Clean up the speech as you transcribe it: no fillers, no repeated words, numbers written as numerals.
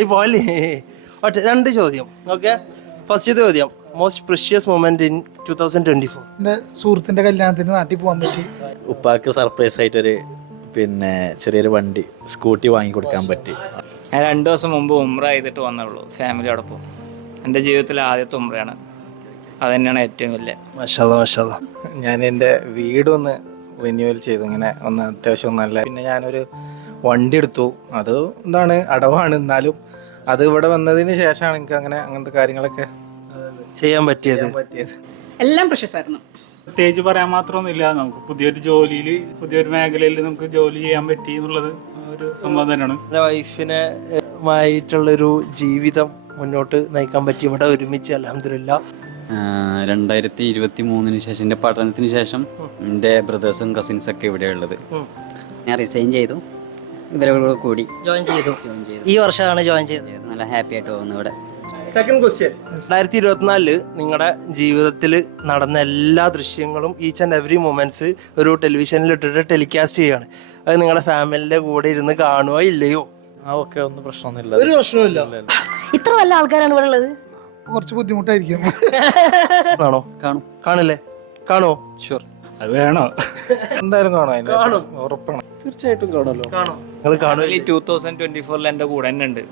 ഈ പോലെ ഒറ്റ 2 ചോദ്യം. ഓക്കെ, ഫസ്റ്റ് ചോദ്യം, മോസ്റ്റ് പ്രിഷ്യസ് മൊമെന്റ് ഇൻ 2024? എൻ്റെ സുഹൃത്തിൻ്റെ കല്യാണത്തിന് നാട്ടിൽ പോകാൻ പറ്റി. ഉപ്പാക്ക് സർപ്രൈസ് ആയിട്ടൊരു ചെറിയൊരു വണ്ടി സ്കൂട്ടി വാങ്ങിക്കൊടുക്കാൻ പറ്റി. ഞാൻ 2 ദിവസം മുമ്പ് ഉംറ ചെയ്തിട്ട് വന്നുള്ളൂ ഫാമിലിയോടൊപ്പം. എൻ്റെ ജീവിതത്തിലെ ആദ്യത്തെ ഉംറയാണ്. അത് തന്നെയാണ് ഏറ്റവും വലിയ. മാഷാല്ലാ മാഷാല്ലാ. ഞാൻ എൻ്റെ വീടൊന്ന് റിന്യൂവൽ ചെയ്തു, ഇങ്ങനെ ഒന്ന് അത്യാവശ്യം നല്ല. പിന്നെ ഞാനൊരു വണ്ടി എടുത്തു, അത് എന്താണ് അടവാണ്, എന്നാലും അത് ഇവിടെ വന്നതിന് ശേഷമാണ് എനിക്ക് അങ്ങനത്തെ കാര്യങ്ങളൊക്കെ ചെയ്യാൻ പറ്റിയത്. എല്ലാം പ്രശസ്തമായിരുന്നു. പ്രത്യേകിച്ച് പറയാൻ മാത്രമൊന്നുമില്ല. നമുക്ക് പുതിയൊരു ജോലിയിൽ, പുതിയൊരു മേഖലയിൽ നമുക്ക് ജോലി ചെയ്യാൻ പറ്റി എന്നുള്ളത് ഒരു സംഭവം തന്നെയാണ്. വൈഫിനെ ആയിട്ടുള്ളൊരു ജീവിതം മുന്നോട്ട് നയിക്കാൻ പറ്റി ഇവിടെ ഒരുമിച്ച്, അൽഹംദുലില്ലാ. 2023 ശേഷം, എൻ്റെ പഠനത്തിന് ശേഷം എൻ്റെ ബ്രദേഴ്സും കസിൻസൊക്കെ ഇവിടെ ഉള്ളത്. ഞാൻ റിസൈൻ ചെയ്തു, ഇവരോട് കൂടി ജോയിൻ ചെയ്തു. ഈ വർഷമാണ് ജോയിൻ ചെയ്തത്. നല്ല ഹാപ്പി ആയിട്ട് പോകുന്നു ഇവിടെ. സെക്കൻഡ് ക്വസ്റ്റ്യൻ, 2024 നിങ്ങളുടെ ജീവിതത്തിൽ നടന്ന എല്ലാ ദൃശ്യങ്ങളും, ഈച്ച് ആൻഡ് എവറി മൊമെന്റ്സ് ഒരു ടെലിവിഷനിൽ ഇട്ടിട്ട് ടെലികാസ്റ്റ് ചെയ്യാണ്. അത് നിങ്ങളുടെ ഫാമിലിന്റെ കൂടെ ഇരുന്ന് കാണുകയോ ഇല്ലയോ? ഓക്കെ, ഒന്നും പ്രശ്നമൊന്നുമില്ല. ഒരു പ്രശ്നമില്ല. ഇത്ര നല്ല ആൾക്കാരാണ് ഇവിടെ ഉള്ളത്. കുറച്ച് ബുദ്ധിമുട്ടായിരിക്കും. ആണോ? കാണും. കാണില്ലേ? കാണുമോ? ഷുവർ. അത് വേണോ? എന്തായാലും കാണും, ഉറപ്പാണ്. തീർച്ചയായിട്ടും കാണുമല്ലോ. കാണോ? നിങ്ങൾ കാണുമല്ലോ. 2024 എൻ്റെ കൂടെ തന്നെ ഉണ്ട്.